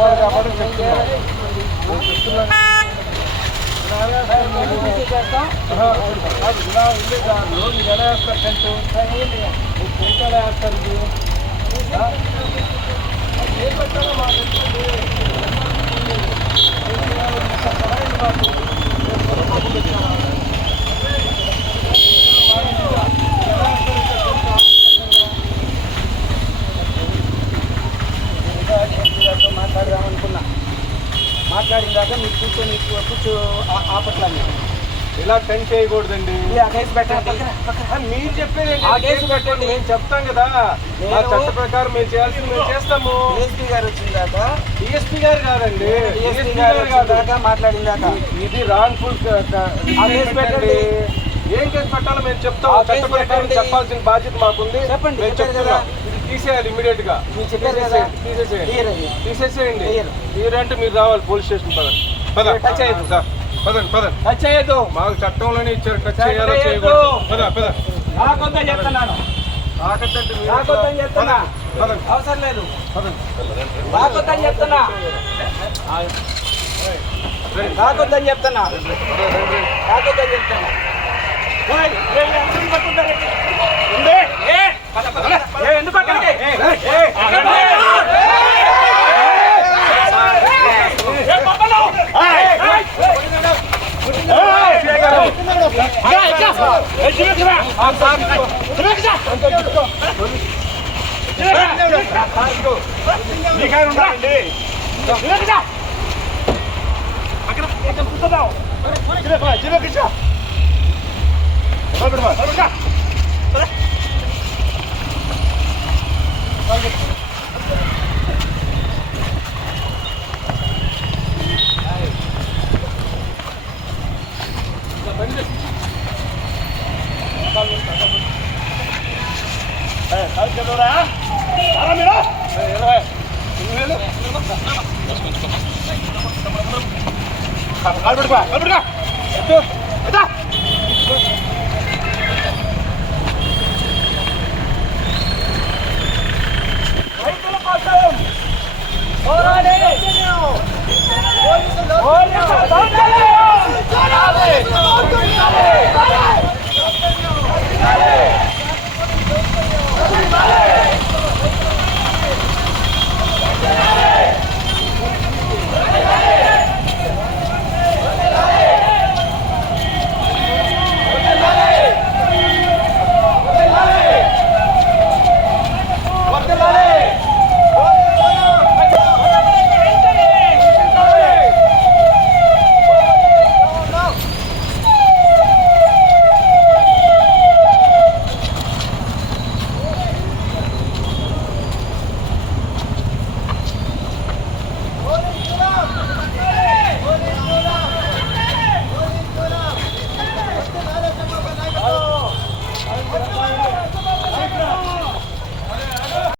చెప్పాలి కాబట్టి చెప్తున్నాను. ఇలా ఉండేదారులు మీరు ఎలా వేస్తారు టెంట్? టెంట్ ఎలా వేస్తారు? ఏం పెట్టాలో మాకు తెలుస్తుంది. మాట్లాడదామనుకున్నా, మాట్లాడిన దాకా మీరు కూర్చో ఆపట్లేదు. ఇలా టెంట్ వేయకూడదండి. మీరు చెప్పేది పెట్టండి, మేము చెప్తాం కదా. ఆ చట్ట ప్రకారం మేము చేయాల్సింది మేము చేస్తాము. డిఎస్పీ గారు వచ్చిన దాకా, డిఎస్పీ గారు కాదండి, డిఎస్పీ గారు కాదాకా మాట్లాడిన దాకా ఇది రాంగ్ఫుల్ పెట్టండి. ఏం కేసు పెట్టాలో మేము చెప్తాం. చట్ట ప్రకారం చెప్పాల్సిన బాధ్యత మాకుంది. చెప్పండి, చెప్తున్నాం. తీసేయాలి ఇమీడియట్ గా. తీసేసేయండి. మీరంటే మీరు రావాలి పోలీస్ స్టేషన్. పదండి. టచ్ అయ్యదు సార్, పదండి. టచ్ అయ్యదు, మాకు చట్టంలోనే ఇచ్చారు. టచ్ చేయాలో చేయకూడదు. రాకొద్దని చెప్తున్నాను. రాకొద్దని చెప్తున్నా. అవసరం లేదు. రాకొద్దని చెప్తున్నా. రాకొద్దని చెప్తున్నా. రాకొద్దని చెప్తున్నా. ఎందుకు